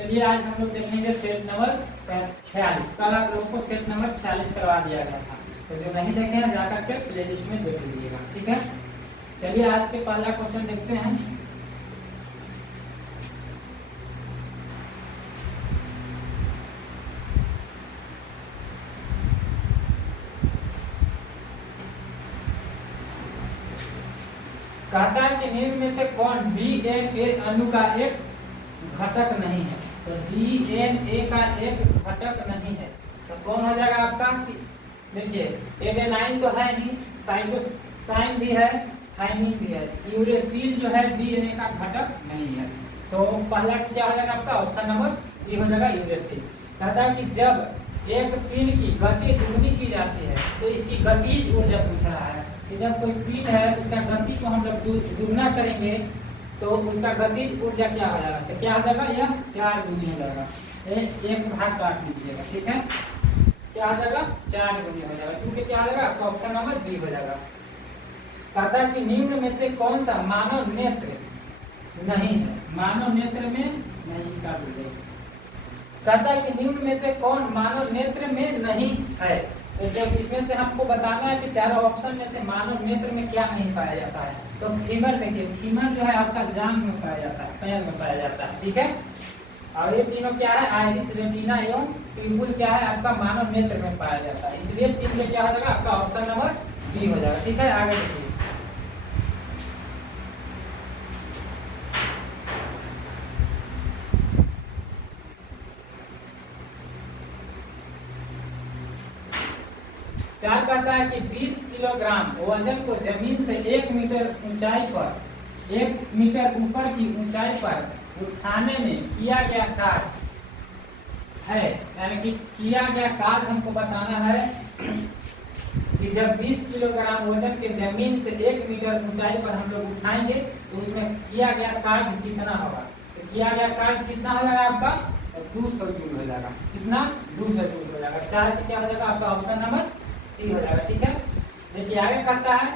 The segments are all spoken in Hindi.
चलिए आज हम लोग देखेंगे सेट नंबर 46। कल आप लोगों को सेट नंबर 46 करवा दिया गया था, तो जो नहीं देखे हैं जाकर के प्ले लिस्ट में देख लीजिएगा, ठीक है। चलिए आज के पहला क्वेश्चन देखते हैं। कहता है कि निम्न में से कौन डीएनए अणु का एक घटक नहीं है। तो डीएनए का एक घटक नहीं है तो कौन हो जाएगा आपका? देखिए एडेनाइन तो है नहीं, साइटोसाइन भी है, थाइमिन भी है, यूरेसिल जो है डीएनए का घटक नहीं है। तो पहला क्या हो जाएगा आपका? ऑप्शन नंबर डी हो जाएगा, यूरेसिल। कहता है कि जब एक पिंड की गति दुगनी की जाती है तो इसकी गतिज ऊर्जा पूछ रहा है कि जब कोई पिंड है उसका गति को हम लोग दुगना करेंगे तो उसका गतिज ऊर्जा क्या हो जाएगा? तो क्या हो जाएगा? यह 4 गुनी हो जाएगा। एक भाग काट लीजिएगा, ठीक है। क्या हो जाएगा? 4 गुनी हो जाएगा, क्योंकि क्या हो जाएगा आपका? ऑप्शन नंबर बी हो जाएगा। कहता है कि निम्न में से कौन सा मानव नेत्र नहीं है? मानव नेत्र में नहीं का बोले। कहता है कि निम्न में से कौन मानव नेत्र में नहीं है। तो जब इसमें से हमको बताना है कि चारों ऑप्शन में से मानव नेत्र में क्या नहीं पाया जाता है, तो फीमर देखिए, फीमर जो है आपका जांघ में पाया जाता है, पैर में पाया जाता है, ठीक है। और ये तीनों क्या है? आइरिस, रेटिना एवं पिंपुल क्या है आपका? मानव नेत्र में पाया जाता है। इसलिए तीन में क्या हो जाएगा आपका? ऑप्शन नंबर बी हो जाएगा, ठीक है। आगे देखिए, चार कहता है कि 20 किलोग्राम वजन को जमीन से 1 मीटर ऊंचाई पर, 1 मीटर ऊपर की ऊंचाई पर उठाने में किया गया कार्य है। यानी कि किया गया कार्य हमको बताना है कि जब 20 किलोग्राम वजन के जमीन से 1 मीटर ऊंचाई पर हम लोग उठाएंगे तो उसमें किया गया कार्य कितना होगा? तो किया गया कार्य कितना हो जाएगा आपका? 200 जूल हो जाएगा। कितना? 200 जूल हो जाएगा। चार क्या हो जाएगा आपका? ऑप्शन नंबर सी हो जाएगा, ठीक है। देखिए आगे कहता है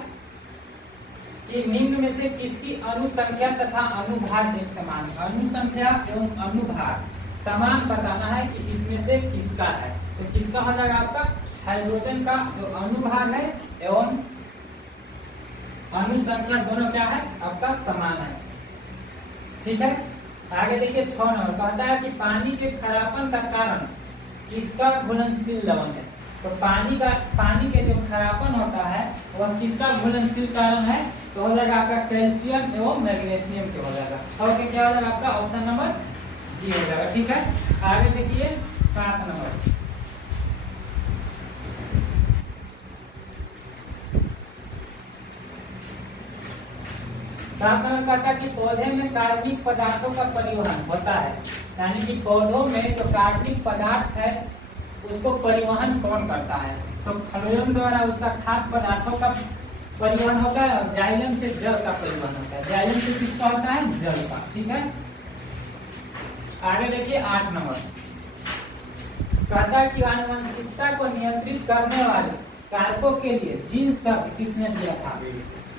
कि निम्न में से किसकी अनुसंख्या तथा अनुभार एक समान? अनुसंख्या एवं अनुभार समान बताना है कि इसमें से किसका है। तो किसका हो जाएगा आपका? हाइड्रोजन का जो अनुभार है एवं अनुसंख्या दोनों क्या है आपका? समान है, ठीक है। आगे देखिए 6 नंबर कहता है कि पानी के खरापन का कारण किसका घुलनशील लवण है। तो पानी के जो खरापन होता है वह किसका घुलनशील कारण है? तो हो जाएगा आपका कैल्शियम एवं मैग्नीशियम के हो जाएगा। 6 के क्या हो जाएगा आपका? ऑप्शन नंबर डी हो जाएगा, ठीक है। आगे देखिए 7 नंबर, कहता है कि पौधे में कार्बनिक पदार्थों का परिवहन होता है। यानी कि पौधों में जो कार्बनिक पदार्थ है उसको परिवहन कौन करता है? तो फ्लोएम द्वारा उसका खाद्य पदार्थों का परिवहन होता है और जाइलम से जल का परिवहन होता है। जाइलम से किसका होता है? जल का, ठीक है। आगे देखिए 8 नंबर, कहता है कि आनुवंशिकता को नियंत्रित करने वाले कारकों के लिए जीन शब्द किसने दिया था?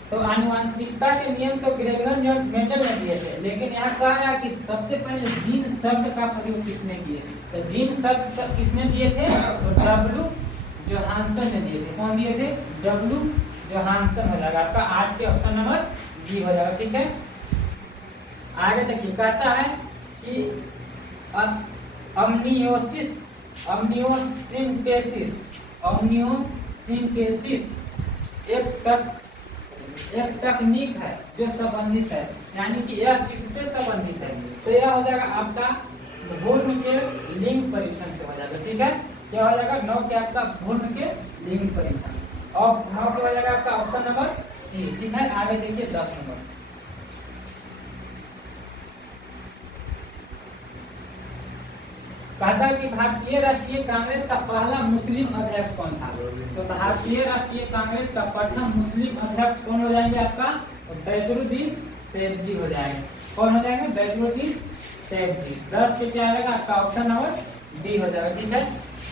तो आनुवंशिकता के नियम तो ग्रेगन जॉन मेंडल ने दिए थे, लेकिन यहाँ कह रहा है कि सबसे पहले जीन शब्द का प्रयोग किसने किए? तो जीन शब्द किसने दिए थे? तो डब्ल्यू जोहानसन ने दिए थे। कौन दिए थे? डब्ल्यू जोहानसन हो जाएगा आपका। 8 के ऑप्शन नंबर बी हो जाएगा, ठीक है। आगे देखिए कहता है कि अम्नियोसिंथेसिस एक तकनीक है जो संबंधित है। यानी कि यह किससे संबंधित है? तो यह हो जाएगा आपका भ्रूण के लिंग परीक्षण से हो जाएगा, ठीक है। क्या हो जाएगा? 9 के आपका भ्रूण के लिंग परीक्षण, और 9 के हो जाएगा आपका ऑप्शन नंबर सी, ठीक है। आगे देखिए 10 नंबर, कहता है कि भारतीय राष्ट्रीय कांग्रेस का पहला मुस्लिम अध्यक्ष कौन था? तो भारतीय राष्ट्रीय कांग्रेस का प्रथम मुस्लिम अध्यक्ष कौन हो जाएंगे आपका? बैदरुद्दीन तैयबजी हो जाएंगे। कौन हो जाएंगे? बैदरुद्दीन तैयबजी। 10 के क्या आएगा आपका? ऑप्शन नंबर डी हो जाएगा, ठीक है।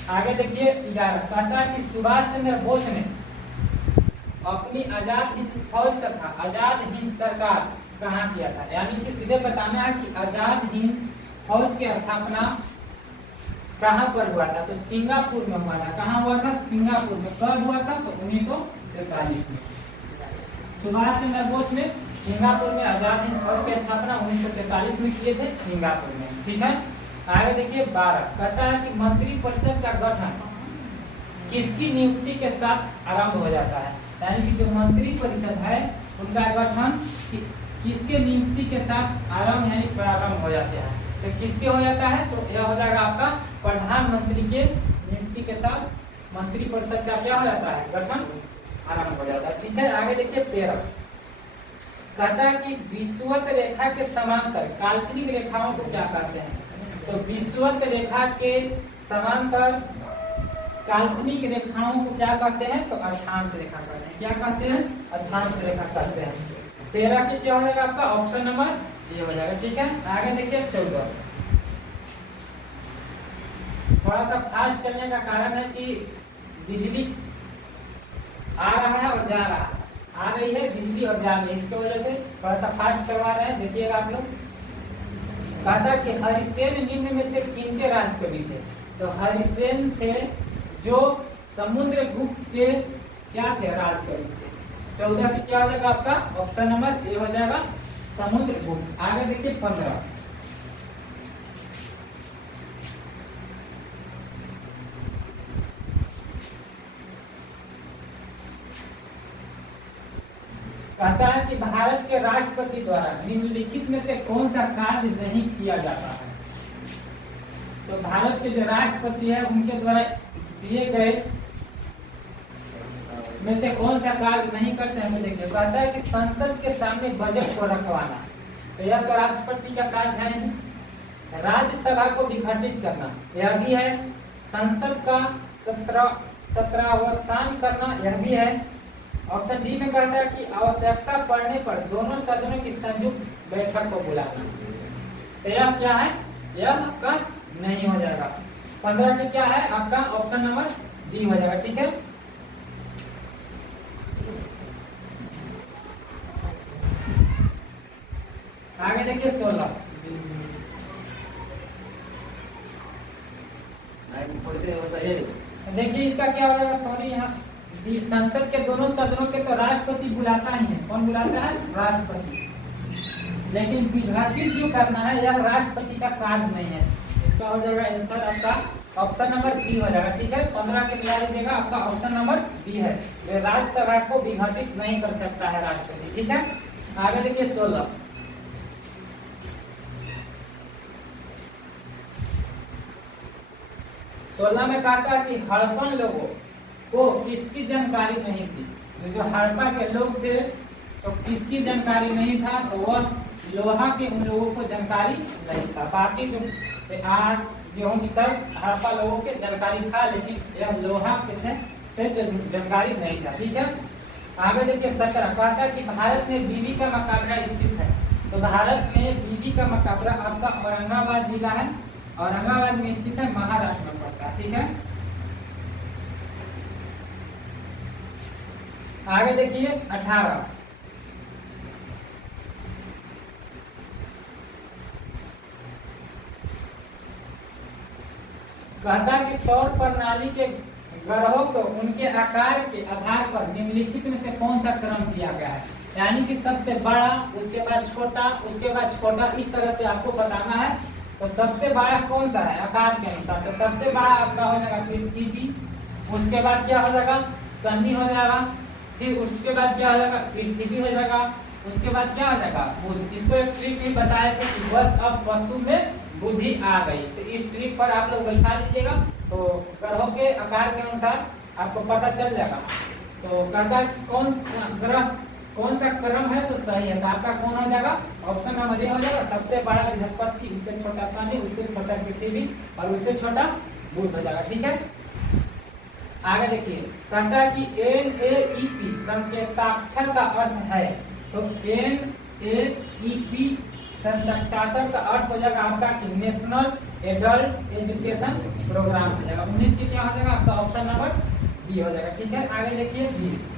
आगे देखिए 11, कहता है कि सुभाष चंद्र बोस ने अपनी आजाद हिंद फौज तथा आजाद हिंद सरकार कहाँ किया था? यानी कि सीधे बताना है कि आजाद हिंद फौज की स्थापना कहाँ पर हुआ था? तो सिंगापुर में हुआ था। कहाँ हुआ था? सिंगापुर में। कब हुआ था? तो 1943 में। सुभाष चंद्र बोस ने सिंगापुर में आजाद हिंद फौज की स्थापना 1943 में किए थे, सिंगापुर में। ठीक है, आगे देखिए 12 कहता है कि मंत्रिपरिषद का गठन किसकी नियुक्ति के साथ आरंभ हो जाता है? यानी कि जो मंत्रिपरिषद है उनका गठन किसके नियुक्ति के साथ आरंभ यानी प्रारंभ हो जाते हैं? तो किसके हो जाता है? तो यह हो जाएगा आपका प्रधानमंत्री के नियुक्ति के साथ मंत्रिपरिषद का क्या हो जाता है? गठन आरंभ हो जाता है। ठीक है, आगे देखिए 13 कहता है कि विषुवत रेखा के समांतर काल्पनिक रेखाओं को क्या कहते हैं? तो विषुवत रेखा के समांतर काल्पनिक रेखाओं को क्या कहते हैं? तो अक्षांश रेखा कहते हैं। क्या कहते हैं? अक्षांश रेखा कहते हैं। 13 के क्या हो जाएगा आपका? ऑप्शन नंबर ये हो जाएगा। ठीक है, आगे देखिए 14 थोड़ा सा फास्ट चलने का कारण है कि बिजली आ रहा है और जा रहा है, आ रही है बिजली और जा रही है, इसकी वजह से थोड़ा सा फास्ट करवा रहे हैं। देखिएगा आप लोग। कहता कि हरिसेन निम्न में से किनके राजकवि थे? तो हरिसेन थे जो समुद्रगुप्त के क्या थे? राजकवि थे। 14 की क्या हो जाएगा आपका? ऑप्शन नंबर ए हो जाएगा, समुद्रगुप्त। आगे देखिए 15 कहता है कि भारत के राष्ट्रपति द्वारा निम्नलिखित में से कौन सा कार्य नहीं किया जाता है? तो भारत के जो राष्ट्रपति है उनके द्वारा दिए गए में से कौन सा कार्य नहीं करते हैं? देखिए, कहता है कि संसद के सामने बजट को रखवाना, तो यह तो राष्ट्रपति का कार्य है नहीं। राज्यसभा को विघटित करना, यह भी है। संसद का सत्रावसान करना, यह भी है। ऑप्शन डी में कहता है कि आवश्यकता पड़ने पर दोनों सदनों की संयुक्त बैठक को बुलाना, तो यह क्या है? यह आपका नहीं हो जाएगा। 15 में क्या है आपका? ऑप्शन नंबर डी हो जाएगा। ठीक है, आगे देखिए 16 देखिए इसका क्या हो जाएगा? सॉरी, यहाँ संसद के दोनों सदनों के तो राष्ट्रपति बुलाता ही है। कौन बुलाता है? राष्ट्रपति। लेकिन विघटित जो करना है यह राष्ट्रपति का कार्य नहीं है। इसका हो जाएगा आंसर आपका ऑप्शन नंबर बी हो जाएगा। ठीक है, 15 के मिला लीजिएगा, आपका ऑप्शन नंबर बी है। वे राज्यसभा को विघटित नहीं कर सकता है राष्ट्रपति। ठीक है, आगे देखिए 16 में कहता है कि हड़प्पन लोगों को किसकी जानकारी नहीं थी? तो जो हड़प्पा के लोग थे तो किसकी जानकारी नहीं था? तो वह लोहा के उन लोगों को जानकारी नहीं था। बाकी जो आग गेहूं की सब हड़प्पा लोगों के जानकारी था, लेकिन यह लोहा के थे से जानकारी नहीं था। ठीक है, आगे देखिए 17 कहता है कि भारत में बीबी का मकबरा स्थित है। तो भारत में बीबी का मकबरा आपका औरंगाबाद जिला है, औरंगाबाद में स्थित है, महाराष्ट्र में पड़ता है। ठीक है, आगे देखिए 18 कहता है कि सौर प्रणाली के ग्रहों को उनके आकार के आधार पर निम्नलिखित में से कौन सा क्रम दिया गया है? यानी कि सबसे बड़ा, उसके बाद छोटा, उसके बाद छोटा, इस तरह से आपको बताना है। तो सबसे बड़ा कौन सा है आकार के अनुसार? तो सबसे बड़ा आपका हो जाएगा पृथ्वी, उसके बाद क्या हो जाएगा? शनि हो जाएगा, फिर उसके बाद क्या हो जाएगा? पृथ्वी हो जाएगा, उसके बाद क्या हो जाएगा? बुध। इसको एक ट्रिक भी बताया था कि बस अब पशु में बुद्धि आ गई, तो इस ट्रिक पर आप लोग बैठा लीजिएगा, तो ग्रहों के आकार के अनुसार आपको पता चल जाएगा। तो कहता है कौन ग्रह कौन सा क्रम है तो सही है, तो आपका कौन हो जाएगा? ऑप्शन नंबर ए हो जाएगा। सबसे बड़ा बृहस्पति, उससे छोटा शनि, उससे छोटा पृथ्वी और उससे छोटा बुध हो जाएगा। ठीक है, आगे देखिए कहता है कि NAEP संकेताक्षर का अर्थ है। तो NAEP संकेताक्षर का अर्थ हो जाएगा आपका नेशनल एडल्ट एजुकेशन प्रोग्राम हो जाएगा। 19 की क्या हो जाएगा? आपका ऑप्शन नंबर बी हो जाएगा। ठीक है, आगे देखिए 20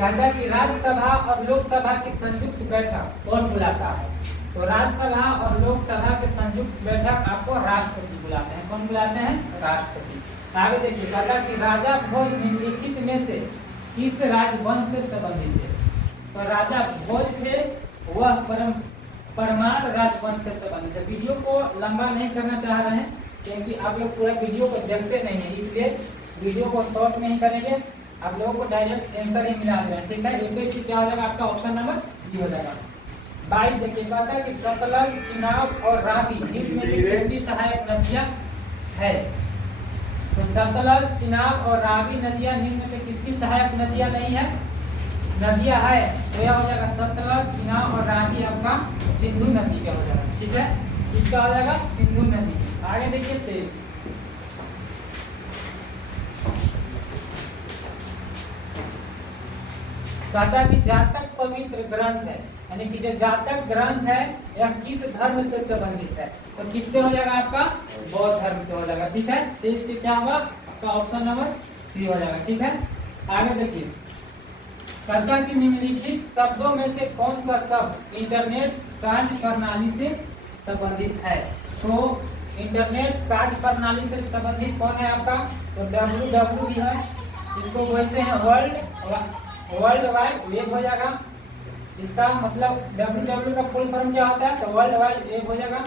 कहता है कि राज्यसभा और लोकसभा की संयुक्त बैठक कौन बुलाता है? तो राज्यसभा और लोकसभा की संयुक्त बैठक आपको राष्ट्रपति बुलाते हैं। कौन बुलाते हैं? राष्ट्रपति। आगे देखिए, कहता है कि राजा भोज निम्नलिखित में से किस राजवंश से संबंधित है? तो राजा भोज थे वह परमार राजवंश से संबंधित है। वीडियो को लंबा नहीं करना चाह रहे हैं क्योंकि आप लोग पूरा वीडियो को देखते नहीं है, इसलिए वीडियो को शॉर्ट में ही करेंगे। आप लोगों को डायरेक्ट आंसर ही मिला दें, ठीक है। एक क्या हो जाएगा आपका? ऑप्शन नंबर डी हो जाएगा। 22 देखिए, कहता है कि सतलज, चिनाब और रावी निम्न में से किसकी सहायक नदियां है? तो सतलज, चिनाब और रावी नदियां निम्न में से किसकी सहायक नदियां नहीं है? नदियां है तो यह हो जाएगा सतलज, चिनाब और रावी आपका सिंधु नदी का हो जाएगा, ठीक है। इसका हो जाएगा सिंधु नदी। आगे देखिए 23, कहता कि जातक पवित्र ग्रंथ है, यानी कि जो जातक ग्रंथ है यह किस धर्म से संबंधित है? तो किससे हो जाएगा आपका? बौद्ध धर्म से हो जाएगा, ठीक है। तो इसके क्या होगा आपका? ऑप्शन नंबर सी हो जाएगा, ठीक है। आगे देखिए, कहता कि निम्नलिखित शब्दों में से कौन सा शब्द इंटरनेट कार्य प्रणाली से संबंधित है? तो इंटरनेट कार्य प्रणाली से संबंधित कौन है आपका? तो www भी है, इसको बोलते हैं वर्ल्ड वाइड वेब हो जाएगा। इसका मतलब www का फुल फॉर्म क्या होता है? तो वर्ल्ड वाइड वेब हो जाएगा।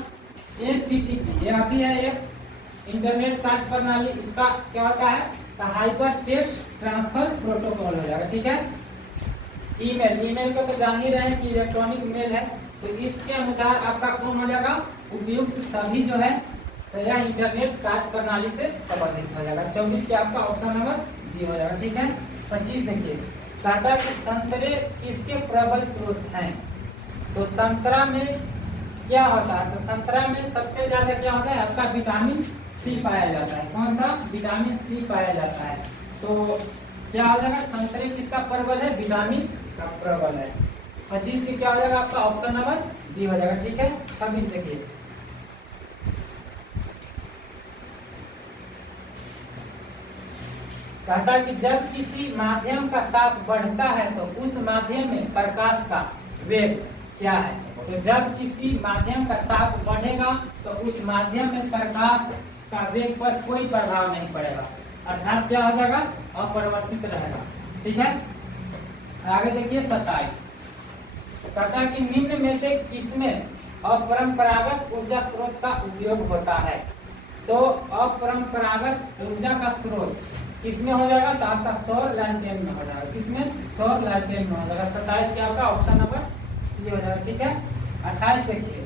HTTP यह भी है एक इंटरनेट कार्य प्रणाली, इसका क्या होता है? तो हाइपर टेक्स्ट ट्रांसफर प्रोटोकॉल हो जाएगा, ठीक है। ईमेल को तो जान ही रहे हैं कि इलेक्ट्रॉनिक मेल है, तो इसके अनुसार आपका कौन हो जाएगा? उपयुक्त सभी जो है यह इंटरनेट कार्य प्रणाली से संबंधित हो जाएगा। 24 के आपका ऑप्शन नंबर डी हो जाएगा, ठीक है। 25 देखिए, कहता है कि संतरे किसके प्रबल स्रोत हैं? तो संतरा में क्या होता है? तो संतरा में सबसे ज्यादा क्या होता है आपका? विटामिन सी पाया जाता है। कौन सा? विटामिन सी पाया जाता है। तो क्या हो जाएगा? संतरे किसका प्रबल है? विटामिन का प्रबल है। 25 की क्या हो जाएगा आपका? ऑप्शन नंबर डी हो जाएगा, ठीक है। 26 देखिए, कहता है कि जब किसी माध्यम का ताप बढ़ता है तो उस माध्यम में प्रकाश का वेग क्या है? तो जब किसी माध्यम का ताप बढ़ेगा तो उस माध्यम में प्रकाश का वेग पर कोई प्रभाव नहीं पड़ेगा, अर्थात क्या हो जाएगा? अपरिवर्तित रहेगा, ठीक है। आगे देखिए 27, कहता है कि निम्न में से किसमें अपरंपरागत ऊर्जा स्रोत का उपयोग होता है? तो अपरंपरागत ऊर्जा का स्रोत किसमें हो जाएगा? तो आपका सौर लालटेन में हो जाएगा। किसमें? सौर लालटेन में हो जाएगा। 27 के आपका ऑप्शन नंबर सी हो जाएगा, ठीक है। 28 देखिए,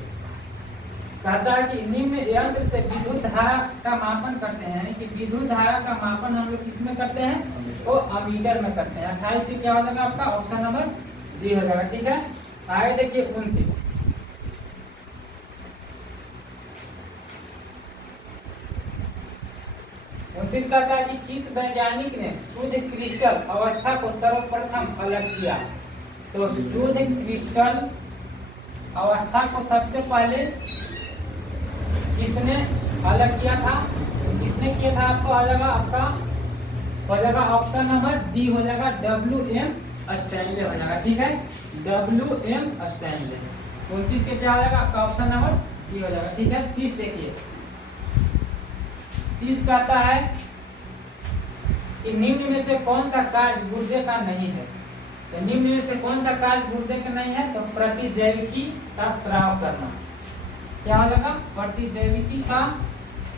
कहता है कि निम्न यंत्र से विद्युत धारा का मापन करते हैं, यानी कि विद्युत धारा का मापन हम लोग किसमें करते हैं? तो अमीटर में करते हैं। 28 की क्या हो जाएगा आपका? ऑप्शन नंबर डी हो जाएगा, ठीक है। आगे देखिए 29, कहता है कि किस वैज्ञानिक ने शुद्ध क्रिस्टल अवस्था को सर्वप्रथम अलग किया? तो शुद्ध क्रिस्टल अवस्था को सबसे पहले किसने अलग किया था? किसने किया था? आपको आ जाएगा आपका हो जाएगा ऑप्शन नंबर डी हो जाएगा, WM स्टैनले हो जाएगा, ठीक है। WM Stanley. 29 के क्या हो जाएगा आपका? ऑप्शन नंबर डी हो जाएगा, ठीक है। 30 देखिए, 30 कहता है कि निम्न में से कौन सा कार्य गुर्दे का नहीं है? तो निम्न में से कौन सा कार्य गुर्दे का नहीं है? तो प्रतिजैविकी का स्राव करना। क्या हो जाएगा? प्रतिजैविकी का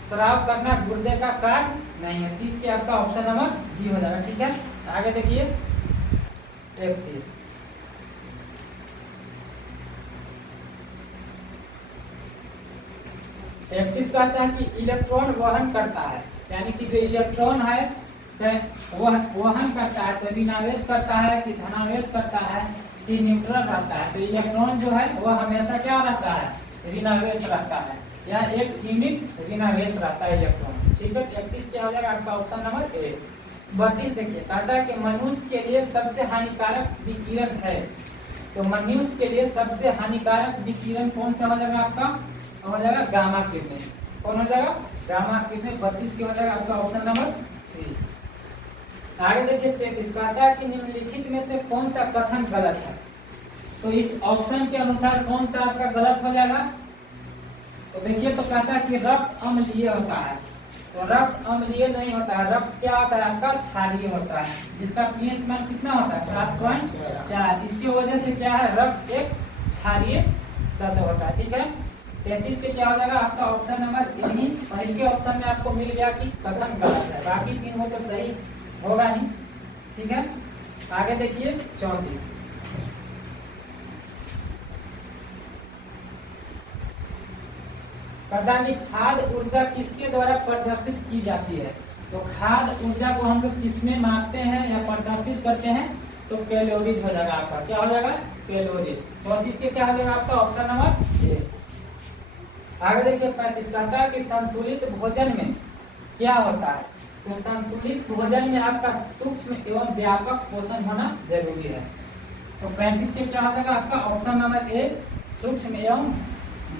स्राव करना गुर्दे का कार्य नहीं है। 30 के आपका ऑप्शन नंबर डी हो जाएगा, ठीक है। आगे देखिए 31, कहता है कि इलेक्ट्रॉन वहन करता है, यानी कि जो इलेक्ट्रॉन है वह वहन करता है, तो ऋणावेश करता है कि धनावेश करता है कि न्यूट्रल रहता है? तो इलेक्ट्रॉन जो है वह हमेशा क्या रहता है? ऋणावेश रहता है, या एक यूनिट ऋणावेश रहता है इलेक्ट्रॉन, ठीक है। 31 क्या हो जाएगा आपका? Option number A. 32 देखिए, कहता है कि मनुष्य के लिए सबसे हानिकारक विकिरण है। तो मनुष्य के लिए सबसे हानिकारक विकिरण कौन सा हो जाएगा आपका? हो जाएगा गामा किरणें। कौन हो जाएगा? गामा किरणें। 32 के हो जाएगा आपका ऑप्शन नंबर सी। आगे देखिए 33 कहता है कि निम्नलिखित में से कौन सा कथन गलत है। तो इस ऑप्शन के अनुसार कौन सा आपका गलत हो जाएगा। तो देखिए तो कहता है कि रक्त अम्लीय होता है, तो रक्त अम्लीय नहीं होता है, रक्त क्या होता है आपका क्षारीय होता है, जिसका पीएच मान कितना होता है 7.4। इसकी वजह से क्या है रक्त एक क्षारीय तत्व होता है। ठीक है 33 पे क्या हो जाएगा आपका ऑप्शन नंबर ए ही। पहले के ऑप्शन में आपको मिल गया कि कथन गलत है, बाकी तीन वो तो सही होगा ही। ठीक है आगे देखिए 34 कहता है कि खाद्य ऊर्जा किसके द्वारा प्रदर्शित की जाती है। तो खाद्य ऊर्जा को हम लोग किसमें मापते हैं या प्रदर्शित करते हैं, तो कैलोरीज हो जाएगा आपका, क्या हो जाएगा कैलोरीज। 34 के क्या हो जाएगा आपका ऑप्शन नंबर ए। आगे देखिए 35 कहता है कि संतुलित भोजन में क्या होता है। तो संतुलित भोजन में आपका सूक्ष्म एवं व्यापक पोषण होना जरूरी है। तो 35 के क्या हो जाएगा आपका ऑप्शन नंबर ए सूक्ष्म एवं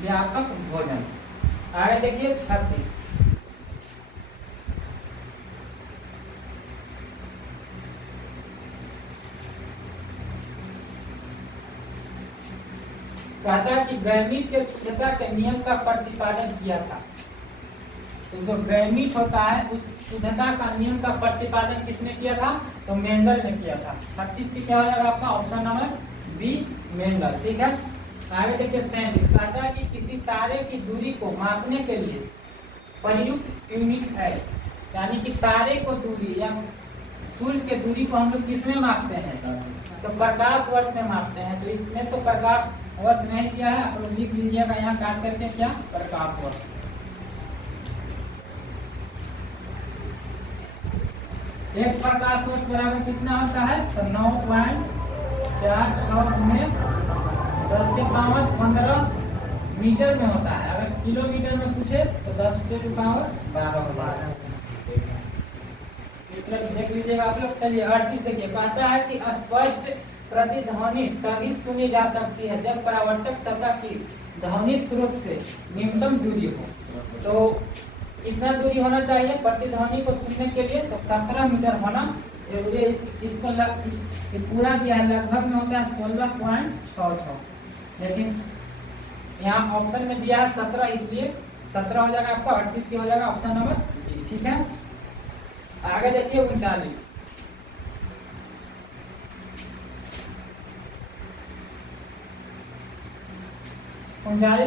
व्यापक भोजन। आगे देखिए 36 कहता है कि गैमीट के शुद्धता के नियम का प्रतिपादन किया था। तो जो गैमीट होता है उस शुद्धता का नियम का प्रतिपादन किसने किया था, तो मेंडल ने किया था। 36 की क्या हो जाएगा आपका ऑप्शन नंबर बी मेंडल। ठीक है आगे देखिए 37 कहता है कि किसी तारे की दूरी को मापने के लिए प्रयुक्त यूनिट है, यानी कि तारे को दूरी या सूर्य के दूरी को हम लोग किसमें मापते हैं, तो प्रकाश वर्ष में मापते हैं। तो इसमें तो प्रकाश वर्ष नहीं दिया है, आप लोग लिख लीजिएगा यहाँ काट करके क्या प्रकाश वर्ष। एक प्रकाश वर्ष बराबर कितना होता है, तो 9.46 में 10 के पावर 15 मीटर में होता है। अगर किलोमीटर में पूछे तो 10 के पावर 12 होता है। देख लीजिएगा आप लोग। चलिए 38 देखिए कहता है कि स्पष्ट प्रतिध्वनि तभी सुनी जा सकती है जब परावर्तक सतह की ध्वनि स्रोत से न्यूनतम दूरी हो। तो कितना दूरी होना चाहिए प्रतिध्वनि को सुनने के लिए, तो 17 मीटर होना जरूरी है। इसको पूरा दिया है लगभग में होता है 16.66, लेकिन यहाँ ऑप्शन में दिया है 17, इसलिए 17 हो जाएगा आपका। 38 की हो जाएगा ऑप्शन नंबर बी। ठीक है आगे देखिए 39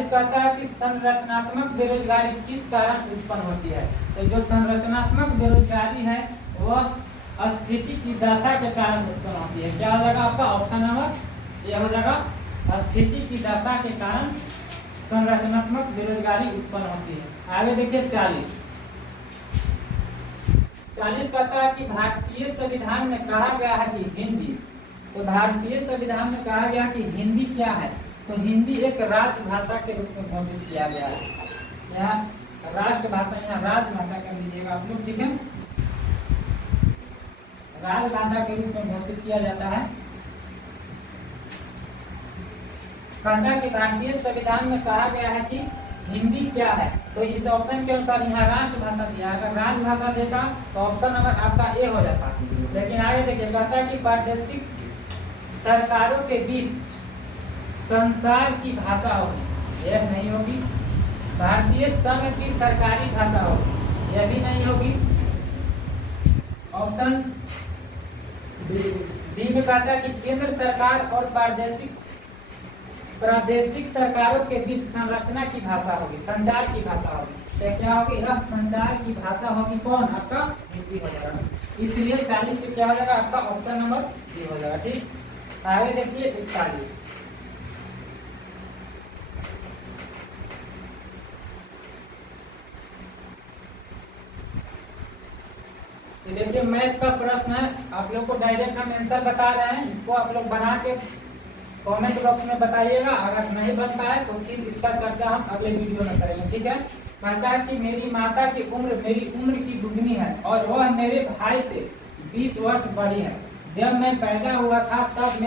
कहता है कि संरचनात्मक बेरोजगारी किस कारण उत्पन्न होती है। तो जो संरचनात्मक बेरोजगारी है वह अस्फीति की दशा के कारण उत्पन्न होती है। क्या हो जाएगा आपका ऑप्शन नंबर ये हो जाएगा, अस्फीति की दशा के कारण संरचनात्मक बेरोजगारी उत्पन्न होती है। आगे देखिए 40 कहता है कि भारतीय संविधान में कहा गया है कि हिंदी। तो भारतीय संविधान में कहा गया कि हिंदी क्या है, तो हिंदी एक राजभाषा के रूप में घोषित किया गया है। यहाँ राष्ट्रभाषा यहाँ राजभाषा कर लीजिएगा आप लोग। ठीक है राजभाषा के रूप में घोषित किया जाता है। कहता है कि भारतीय संविधान में कहा गया है कि हिंदी क्या है, तो इस ऑप्शन के अनुसार यहाँ राष्ट्रभाषा दिया है। अगर राजभाषा देता तो ऑप्शन नंबर आपका ए हो जाता, लेकिन आगे देखिए कहता है कि प्रादेशिक सरकारों के बीच संसार की भाषा होगी, यह नहीं होगी। भारतीय संघ की सरकारी भाषा होगी, यह भी नहीं होगी। ऑप्शन डी में कहता है कि केंद्र सरकार और प्रादेशिक सरकारों के बीच संरचना की भाषा होगी, संचार की भाषा होगी। तो क्या होगी, यह संचार की भाषा होगी कौन, आपका हिंदी हो जाएगा। इसलिए 40 पे क्या हो जाएगा आपका ऑप्शन नंबर डी हो जाएगा। ठीक आगे देखिए 41 देखिए मैथ का प्रश्न है, आप लोग को डायरेक्ट हम आंसर बता रहे हैं। इसको आप लोग बना के कमेंट बॉक्स में बताइएगा। अगर नहीं बनता है तो फिर इसका चर्चा हम अगले वीडियो में करेंगे। ठीक है कहता है कि मेरी माता की उम्र मेरी उम्र की दुगनी है और वह मेरे भाई से 20 वर्ष बड़ी है। जब मैं पैदा हुआ था तब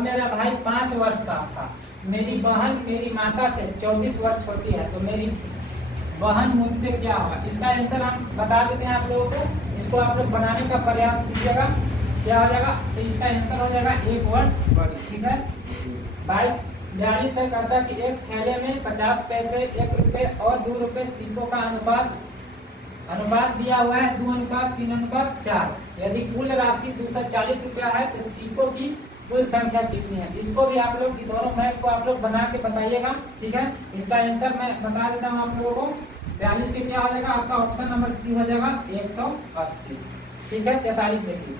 मेरा भाई 5 वर्ष का था। मेरी बहन मेरी माता से 24 वर्ष छोटी है, तो मेरी बहन मुझसे क्या होगा, इसका आंसर हम बता देते हैं आप लोगों को। इसको आप लोग बनाने का प्रयास कीजिएगा, क्या हो जाएगा, तो इसका आंसर हो जाएगा 1 वर्ष बड़ी। ठीक है। 42 से कहता है कि एक थैले में 50 पैसे, 1 रुपये और 2 रुपये सिक्कों का अनुपात दिया हुआ है 2:3:4। यदि कुल राशि 240 रुपया है तो सिक्कों की कुल संख्या कितनी है। इसको भी आप लोग दोनों मैथ को आप लोग बना के बताइएगा। ठीक है। इसका आंसर मैं बता देता हूँ आप लोगों को। 42 के क्या हो जाएगा आपका, ऑप्शन नंबर सी हो जाएगा 180। ठीक है। 43 देखिए,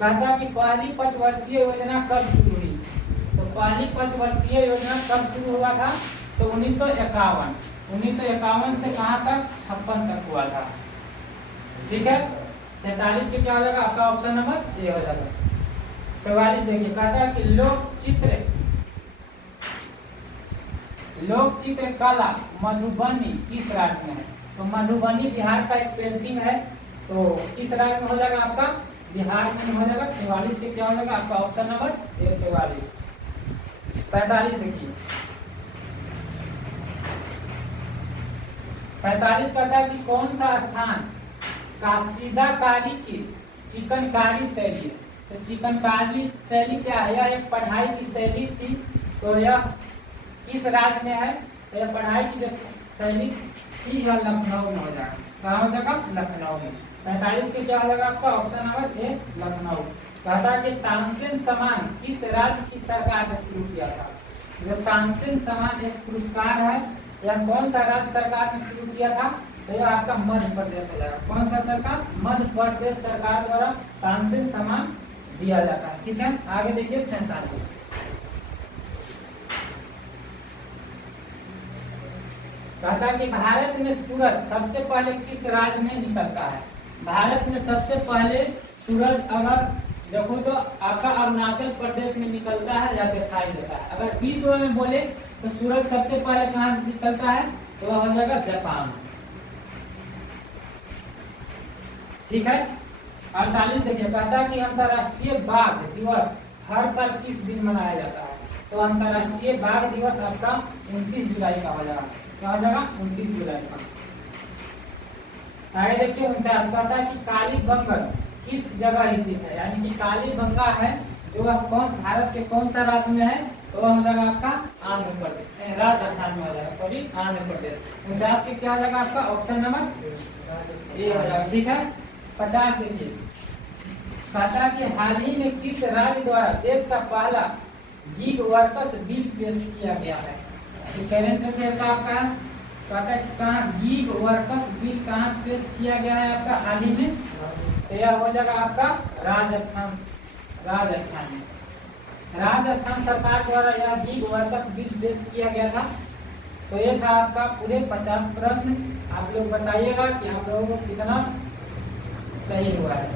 कहता है कि पहली 5 वर्षीय योजना कब शुरू हुई। तो पहली 5 वर्षीय योजना कब शुरू हुआ था, तो 1951 से कहाँ तक, 56 तक हुआ था। ठीक है। 43 के क्या हो जाएगा आपका, ऑप्शन नंबर ए हो जाएगा। 44 देखिए, कहता है कि लोक चित्र कला मधुबनी किस राज्य में है। तो मधुबनी बिहार का एक पेंटिंग है, तो किस राज्य में हो जाएगा आपका, बिहार में हो जाएगा। 44 के क्या हो जाएगा आपका, ऑप्शन नंबर ए 44। 45 देखिए, 45 कहता है कि कौन सा स्थान काशीदाकारी की चिकनकारी शैली। तो चिकनकारी शैली क्या है, यह एक पढ़ाई की शैली थी। तो यह किस राज्य में है, तो यह पढ़ाई की जो शैली थी यह लखनऊ में हो जाएगा। कहाँ हो जाएगा, लखनऊ में। 45 के क्या हो जाएगा आपका, ऑप्शन नंबर ए लखनऊ। कहता है कि तानसेन सम्मान किस राज्य की सरकार ने शुरू किया था। जो तानसेन सम्मान एक पुरस्कार है, यह कौन सा राज्य सरकार ने शुरू किया था, तो यह आपका मध्य प्रदेश हो जाएगा। कौन सा सरकार, मध्य प्रदेश सरकार द्वारा तानसेन सम्मान दिया जाता है। ठीक है। आगे देखिए 47, कहता है कि भारत में सूरज सबसे पहले किस राज्य में निकलता है। भारत में सबसे पहले सूरज अगर देखो तो आपका अरुणाचल प्रदेश में निकलता है या दिखाई देता है। अगर विश्व में बोले तो सूरज सबसे पहले कहाँ निकलता है, तो वह हो जाएगा जापान। ठीक है। 48 देखिए, कहता है कि अंतर्राष्ट्रीय बाघ दिवस हर साल किस दिन मनाया जाता है। तो अंतर्राष्ट्रीय बाघ दिवस आपका 29 जुलाई का हो जाएगा। क्या हो जाएगा, 29 जुलाई का। आगे देखिए 49, कहता है कि कालीबंगा किस जगह स्थित है। यानी कि कालीबंगा है जो कौन, भारत के कौन सा राज्य में है, तो वह हो जाएगा आपका आंध्र प्रदेश, राजस्थान में हो जाएगा, सॉरी आंध्र प्रदेश। 49 के क्या हो जाएगा आपका, ऑप्शन नंबर ए हो जाएगा। ठीक है। 50 देखिए, कहता है कि हाल ही में किस राज्य द्वारा देश का पहला गिग वर्कर्स बिल पेश किया गया है। तो करंट अफेयर का आपका कहता है कहाँ गिग वर्कर्स बिल कहाँ पेश किया गया है आपका हाल ही में, तो यह हो जाएगा आपका राजस्थान में। राजस्थान सरकार द्वारा यह गिग वर्कर्स बिल पेश किया गया था। तो ये था आपका पूरे 50 प्रश्न। आप लोग बताइएगा कि आप लोगों को कितना सही हुआ है।